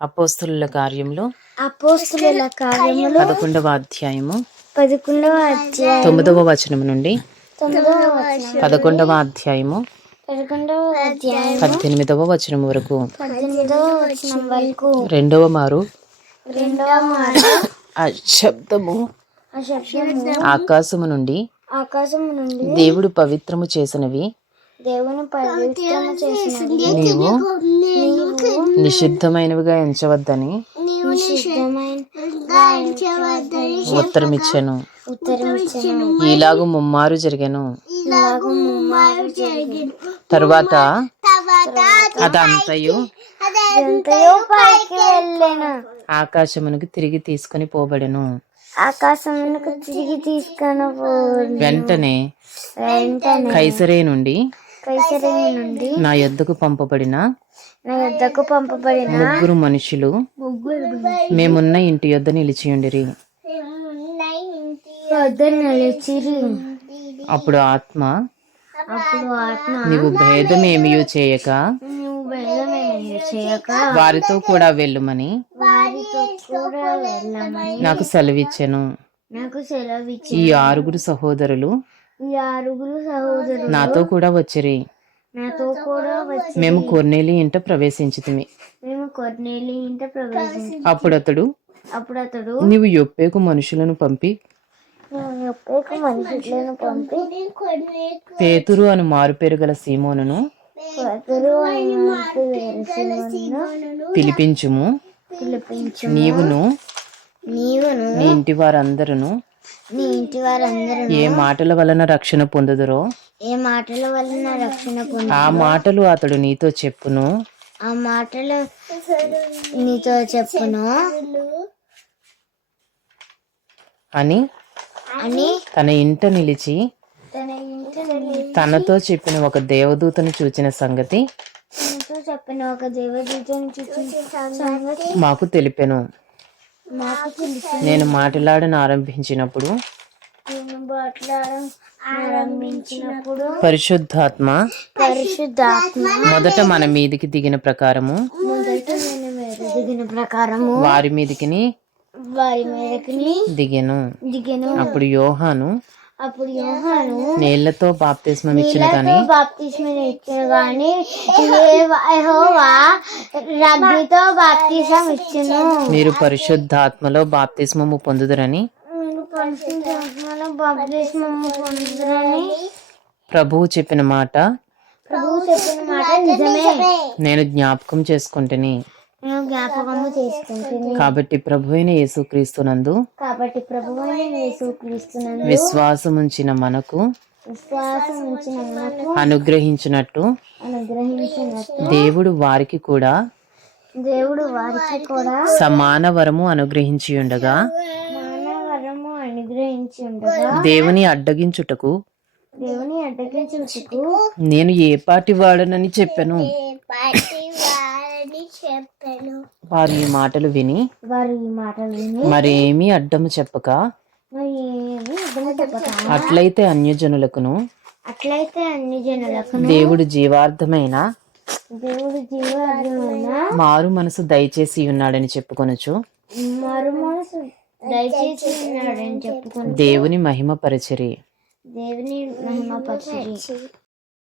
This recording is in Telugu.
అపోస్తుల కార్యములు. అపోస్తుల కార్యములు పదకొండవ అధ్యాయము. పదకొండవ అధ్యాయం తొమ్మిదవ వచనం నుండి పదకొండవ అధ్యాయము. పద్దెనిమిదవ వచనం వరకు. రెండవ మారు. రెండవ మాట ఆ శబ్దము ఆ శబ్దము ఆకాశము నుండి ఆకాశం నుండి దేవుడు పవిత్రము చేసినవి. దేవుని నిషిద్ధమైనవిగా ఎంచవద్దని ఉత్తరమిచ్చాను. ఉత్తరం ఇచ్చాను ఈలాగు ముమ్మారు జరిగాను. ఇలాగూ ముమ్మారు జరిగింది తరువాత అదంతయు ఆకాశమునకు తిరిగి తీసుకొని పోబడెను. ఆకాశమునకు తిరిగి తీసుకొని వెంటనే వెంటనే కైసరే నుండి నుండి నా యొద్దకు పంపబడిన నా వద్దకు పంపబడిన ముగ్గురు మనుషులు ముగ్గురు మేమున్న ఇంటి యొద్ద నిలిచియుండిరి. నిలిచిరి. అప్పుడు ఆత్మ అప్పుడు ఆత్మ నీవు భేదమేమియూ చేయక నువ్వు చేయక వారితో కూడా వెళ్ళుమని వారితో కూడా వెళ్ళమని నాకు సెలవిచ్చెను. నాకు ఈ ఆరుగురు సహోదరులు ఈ ఆరుగురు సహోదరులు నాతో కూడా వచ్చిరి. నాతో కూడా వచ్చి మేము కొర్నేలి ఇంట ప్రవేశించితిమి. మేము కొన్నేళ్ళు ఇంట ప్రవేశించి అప్పుడు అతడు అప్పుడు అతడు నీవు యొప్పేకు మనుషులను పంపి మనుషులను పంపి పేతురు అని మారుపేరు గల సీమోనును పిలిపించుము. పిలిపించు నీవును నీవును నీ ఇంటి వారందరూ నీ ఇంటి వారందరూ ఏ మాటల వలన రక్షణ పొందుదురో? ఏ మాటల వలన రక్షణ పొంది ఆ మాటలు అతడు నీతో చెప్పును. ఆ మాటలు నీతో చెప్పును. అని అని తన ఇంట నిలిచి తన ఇంటి తనతో చెప్పిన ఒక దేవదూతను చూచిన సంగతి చెప్పిన ఒక దేవదూతను చూసి సంగతి మాకు తెలిపెను. నేను మాట్లాడని ఆరంభించినప్పుడు. పరిశుద్ధాత్మ. పరిశుద్ధాత్మ. మొదట మన మీదికి దిగిన ప్రకారము. దిగిన ప్రకారము. వారి మీదికిని వారి మీదకి దిగెను. దిగను. అప్పుడు యోహాను అప్పుడు యోహాను నీళ్ళతో బాప్తిస్మం ఇచ్చిన గాని బాప్తిస్మం ఇచ్చిన గాని యెహోవా అగ్నితో బాప్తిసం ఇచ్చును. మీరు పరిశుద్ధాత్మలో బాప్తిస్మము పొందుదురని? మీరు పరిశుద్ధాత్మలో బాప్తిస్మం పొందురని ప్రభువు చెప్పిన మాట ప్రభువు చెప్పిన మాట నిజమే. నేను జ్ఞాపకం చేసుకుంటుని. జ్ఞాపకము చేసుకుంటుంది కాబట్టి ప్రభు అయిన యేసుక్రీస్తునందు కాబట్టి ప్రభువు యేసుక్రీస్తునందు మనకు విశ్వాసం ఉంచిన మనకు అనుగ్రహించినట్టు అనుగ్రహించినట్టు దేవుడు వారికి కూడా దేవుడు వారికి కూడా సమాన వరము అనుగ్రహించి ఉండగా మానవరము అనుగ్రహించి ఉండగా దేవుని అడ్డగించుటకు దేవుని అడ్డగించుటకు నేను ఏ పాటి వాడనని చెప్పాను? వారు ఈ మాటలు విని వారు ఈ మాటలు విని మరేమీ అడ్డము చెప్పక మరి ఏమి అర్థం చెప్పక. అట్లయితే అన్యజనులకును అట్లయితే అన్ని జనులకు దేవుడు జీవార్థమైన దేవుడు జీవార్థమైన మారు మనసు దయచేసి ఉన్నాడని చెప్పుకొనొచ్చు మరు మనసు దయచేసి ఉన్నాడని చెప్పుకుని దేవుని మహిమ పరిచరి దేవుని మహిమపరిచి